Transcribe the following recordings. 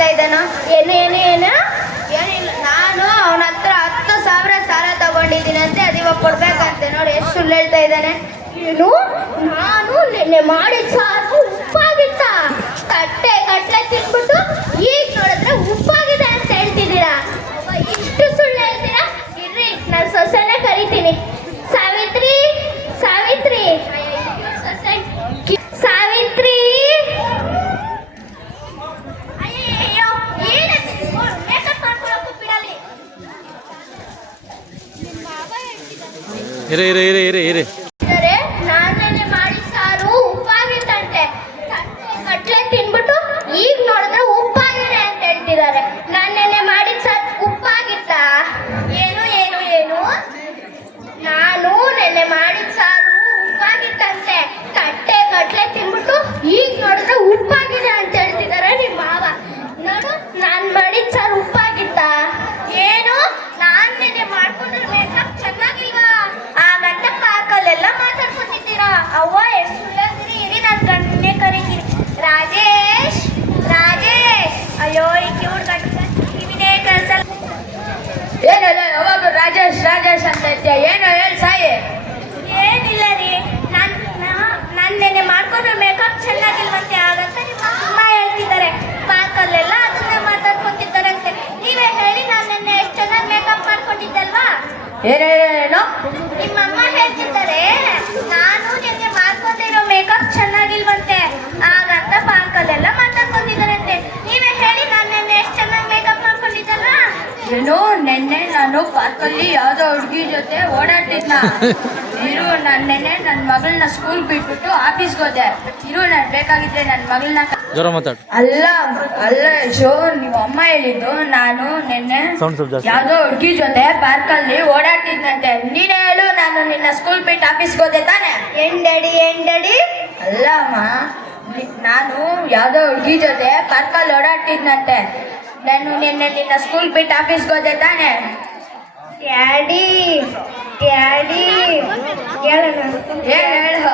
ಹೇಳ್ತಾ ಇದ್ದಾನೋ? ಏನು ಏನು ಏನು ಏನಿಲ್ಲ, ನಾನು ಅವನ ಹತ್ರ 10,000 ಸಾಲ ತಗೊಂಡಿದ್ದೀನಂತೆ, ಅದು ಇವಾಗ ಕೊಡ್ಬೇಕಂತೆ. ನೋಡಿ ಎಷ್ಟು ಸುಳ್ಳು ಹೇಳ್ತಾ ಇದ್ದಾನೆ. ಏನು, ನಾನು ನಿನ್ನೆ ಮಾಡಿದ ಸಾರು ಉಪ್ಪಾಗಿತ್ತ? ಕಟ್ಟೆ ಕಟ್ಲೆ ತಿನ್ಬಿಟ್ಟು ಈಗ ನೋಡಿದ್ರೆ ಉಪ್ಪಾಗಿದೆ ಅಂತ ಹೇಳ್ತಿದ್ದೀರಾ? ಇಷ್ಟು ಸುಳ್ಳು ಹೇಳ್ತೀರಾ? ಇರ್ರಿ, ನಾನು ಸೊಸೆನೇ ಕರಿತೀನಿ. ಸಾವಿತ್ರಿ, ಸಾವಿತ್ರಿ, ಸಾವಿತ್ರಿ. ಅಯ್ಯೋ, ಮೇಕಪ್ ಮಾಡ್ಕೊಳಕ್ಕೂ ಬಿಡಲಿ. ಇರಿ ಇರಿ ಇರಿ ಇರಿ ಇರಿ ನಾನೇ ಮಾಡಿದ ಸಾರು ಉಪ್ಪಾಗಿತ್ತಂತೆ, ಕಟ್ಲೆ ತಿನ್ಬಿಟ್ಟು ಈಗ ನೋಡಿದ್ರೆ ಉಪ್ಪಾಗಿದೆ ಅಂತ ಹೇಳ್ತಿದ್ದಾರೆ. ನಾನೇ ಮಾಡಿದ ಸಾರು ಉಪ್ಪಾಗಿತ್ತ? ಏನು ಏನು ಏನು, ನಾನು ನೆನ್ನೆ ಮಾಡಿದ ಸಾರು ಉಪ್ಪಾಗಿತ್ತಂತೆ, ಕಟ್ಲೆ ತಿನ್ಬಿಟ್ಟು ಈಗ ನೋಡಿದ್ರೆ ಉಪ್ಪಾಗಿದೆ ಅಂತ ಹೇಳ್ತಿದ್ದಾರೆ ನಿಮ್ಮ ಮಾವ. ನೋಡು, ನಾನು ಮಾಡಿದ ಸಾರು ಉಪ್ಪಾಗಿತ್ತ? ಏನು, ನಾನು ನೆನ್ನೆ ಮಾಡ್ಕೊಂಡ್ರೆ ಮೇಕಪ್ ಚೆನ್ನಾಗಿಲ್ವಾ? ಹಾಗಂತ ಪಾಕಲ್ಲೆಲ್ಲ ಮಾತಾಡ್ಕೊತಿದ್ದೀರಾ? ಅವ್ವ ಎಷ್ಟು ಸುಳ್ಳಾಗ್ತೀರಿ. ಇರಿ, ನಾನು ಗಂಡನೇ ಕರೀತೀನಿ. ರಾಜೇಶ್, ರಾಜೇಶ್. ಅಯ್ಯೋ, ಈ ಕಿವ್ರು ಗಂಡ ಕಿವಿನೇ ಕಳ್ಸಲ್ಲ. ಏನಲ್ಲ ಯಾವಾಗ ರಾಜೇಶ್ ರಾಜೇಶ್ ಅಂತ ಇರ್ತೀಯ? ಏನು ಹೇಳಿ ಸಾಯಿ. ಏನಿಲ್ಲ ರೀ, ನಾನು ನೆನ್ನೆ ಮಾಡ್ಕೊಂಡ್ರೆ ಮೇಕಪ್ ಚೆನ್ನಾಗಿಲ್ವಂತೆ, ಹಾಗಂತ ನಿಮ್ಮ ಅಮ್ಮ ಹೇಳ್ತಿದ್ದಾರೆ. ಪಾಕಲ್ಲೆಲ್ಲ ಅದನ್ನೇ ಮಾತಾಡ್ಕೊತಿದ್ದಾರಂತೆ. ನೀವೇ ಹೇಳಿ, ನಾನು ನೆನ್ನೆ ಎಷ್ಟು ಚೆನ್ನಾಗಿ ಮೇಕಪ್ ಮಾಡ್ಕೊಂಡಿದ್ದಲ್ವಾ? ಏನೇನೋ ನಿಮ್ಮಮ್ಮ ಹೇಳ್ತಿದ್ದಾರೆ, ನಾನು ನಿನ್ನೆ ಮಾಡ್ಕೊಂಡಿರೋ ಮೇಕಪ್ ಚೆನ್ನಾಗಿಲ್ವಂತೆ, ಹಾಗಂತ ಪಾಕಲ್ಲೆಲ್ಲ ಮಾತಾಡ್ಕೊಂಡಿದ್ದಾರಂತೆ. ನೀವೇ ಹೇಳಿ, ನಾನು ನೆನ್ನೆ ಎಷ್ಟು ಚೆನ್ನಾಗಿ ಮೇಕಪ್ ಮಾಡ್ಕೊಂಡಿದ್ದಲ್ವಾ? ಏನು, ನೆನ್ನೆ ನಾನು ಪಾರ್ಕಲ್ಲಿ ಯಾವುದೋ ಹುಡುಗಿ ಜೊತೆ ಓಡಾಡ್ತಿದ್ನ. ಇರು, ನಾನು ನೆನ್ನೆ ನನ್ನ ಮಗಳನ್ನ ಸ್ಕೂಲ್ ಬಿಟ್ಬಿಟ್ಟು ಆಫೀಸ್ಗೆ ಹೋದೆ. ಇರು, ನಾನು ಬೇಕಾಗಿದ್ರೆ ನನ್ನ ಮಗಳನ್ನ ಜ್ವರ ಮಾತಾಡು. ಅಲ್ಲ ಅಲ್ಲ ಶೋ, ನೀವು ಅಮ್ಮ ಹೇಳಿದ್ದು ನಾನು ನೆನ್ನೆ ಯಾವುದೋ ಹುಡುಗಿ ಜೊತೆ ಪಾರ್ಕಲ್ಲಿ ಓಡಾಡ್ತಿದ್ನಂತೆ. ನೀನೇ ಹೇಳು, ನಾನು ನಿನ್ನ ಸ್ಕೂಲ್ ಬಿಟ್ಟು ಆಫೀಸ್ಗೆ ಹೋದೆ ತಾನೆ? ಎಂಡಡಿ ಎಂಡಡಿ. ಅಲ್ಲ ಅಮ್ಮ, ನಾನು ಯಾವುದೋ ಹುಡುಗಿ ಜೊತೆ ಪಾರ್ಕಲ್ಲಿ ಓಡಾಡ್ತಿದ್ನಂತೆ. ನಾನು ನಿನ್ನೆ ನಿನ್ನ ಸ್ಕೂಲ್ ಬಿಟ್ಟು ಆಫೀಸ್ಗೆ ಹೋದೆ ತಾನೆ? ಡ್ಯಾಡಿ ಡ್ಯಾಡಿ ಹೇಳೋಣ. ಹೇಳು.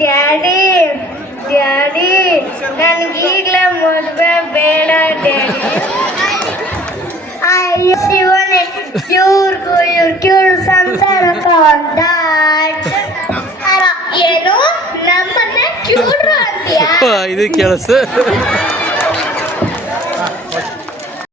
ಡ್ಯಾಡಿ ಡ್ಯಾಡಿ, ನನಗೀಗಲೇ ಮದುವೆ ಬೇಡ ಡ್ಯಾಡಿ. ಅಯ್ಯೋ ಶಿವನೇ, ಇವ್ರು ಸಂಸಾರಕ್ಕೆ ಏನು ನಮ್ಮನ್ನ ಕ್ಯೂಡ್ರು ಅಂತೀಯಾ? ಇದು ಕೇಳಿಸ್